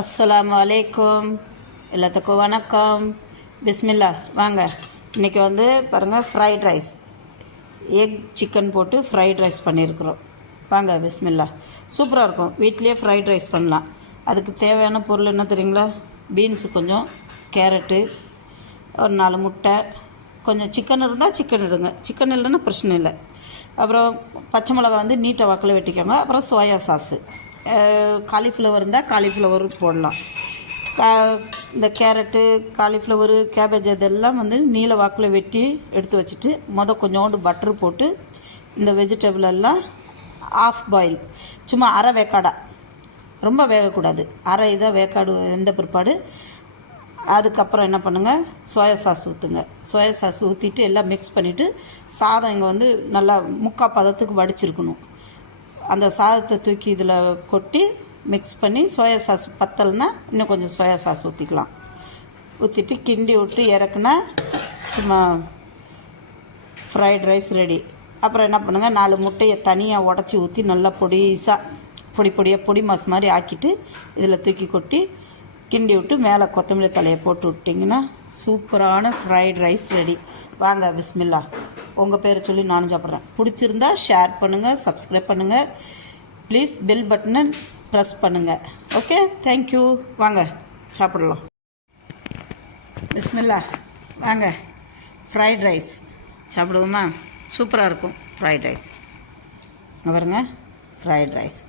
அஸ்ஸலாமு அலைக்கும். எல்லாத்துக்கும் வணக்கம். பிஸ்மில்லா. வாங்க, இன்றைக்கி வந்து பாருங்கள், ஃப்ரைட் ரைஸ், எக் சிக்கன் போட்டு ஃப்ரைட் ரைஸ் பண்ணியிருக்கிறோம். வாங்க, பிஸ்மில்லா. சூப்பராக இருக்கும். வீட்லேயே ஃப்ரைட் ரைஸ் பண்ணலாம். அதுக்கு தேவையான பொருள் என்ன தெரியுங்களா? பீன்ஸு கொஞ்சம், கேரட்டு, ஒரு 4 முட்டை, கொஞ்சம் சிக்கன் இருந்தால் சிக்கன் இடுங்க, சிக்கன் இல்லைன்னா பிரச்சனை இல்லை. அப்புறம் பச்சை மிளகா வந்து நீட்டை வாக்கில் வெட்டிக்கோங்க. அப்புறம் சோயா சாஸு, காலிஃப்ளவர் இருந்தால் காலிஃப்ளவர் போடலாம். இந்த கேரட்டு, காலிஃப்ளவரு, கேபேஜ் இதெல்லாம் வந்து நீல வாக்கில் வெட்டி எடுத்து வச்சுட்டு கொஞ்சோண்டு பட்டர் போட்டு இந்த வெஜிடபிள் எல்லாம் ஆஃப் பாயில், சும்மா அரை வேக்காடாக, ரொம்ப வேகக்கூடாது, அரை இதாக வேக்காடு வெந்த பிற்பாடு அதுக்கப்புறம் என்ன பண்ணுங்கள், சோயா சாஸ் ஊற்றுங்க. சோயா சாஸ் ஊற்றிட்டு எல்லாம் மிக்ஸ் பண்ணிவிட்டு, சாதம் இங்கே வந்து நல்லா முக்கால் பதத்துக்கு வடிச்சிருக்கணும். அந்த சாதத்தை தூக்கி இதில் கொட்டி மிக்ஸ் பண்ணி, சோயா சாஸ் பத்தலைன்னா இன்னும் கொஞ்சம் சோயா சாஸ் ஊற்றிக்கலாம். ஊற்றிட்டு கிண்டி விட்டு இறக்குனா சும்மா ஃப்ரைட் ரைஸ் ரெடி. அப்புறம் என்ன பண்ணுங்கள், 4 முட்டையை தனியாக உடச்சி ஊற்றி நல்லா பொடி மாஸ் மாதிரி ஆக்கிட்டு இதில் தூக்கி கொட்டி கிண்டி விட்டு மேலே கொத்தமல்லி தலையை போட்டு விட்டிங்கன்னா சூப்பரான ஃப்ரைட் ரைஸ் ரெடி. வாங்க, பிஸ்மில்லா. உங்கள் பேரை சொல்லி நானும் சாப்பிட்றேன். பிடிச்சிருந்தா ஷேர் பண்ணுங்கள், சப்ஸ்கிரைப் பண்ணுங்கள், ப்ளீஸ் பெல் பட்டனை ப்ரெஸ் பண்ணுங்கள். Okay, thank you. வாங்க சாப்பிடலாம். பிஸ்மில்லா. வாங்க, ஃப்ரைட் ரைஸ் சாப்பிடுவோமா? சூப்பராக இருக்கும் ஃப்ரைட் ரைஸ். இங்கே பாருங்க, ஃப்ரைட் ரைஸ்.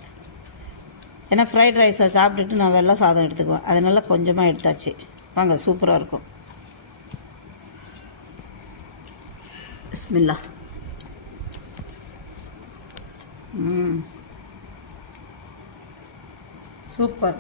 ஏன்னா ஃப்ரைட் ரைஸை சாப்பிட்டுட்டு நான் வெள்ளை சாதம் எடுத்துக்குவேன், அதனால கொஞ்சமாக எடுத்தாச்சு. வாங்க, சூப்பராக இருக்கும். பிஸ்மில்லா. சூப்பர்.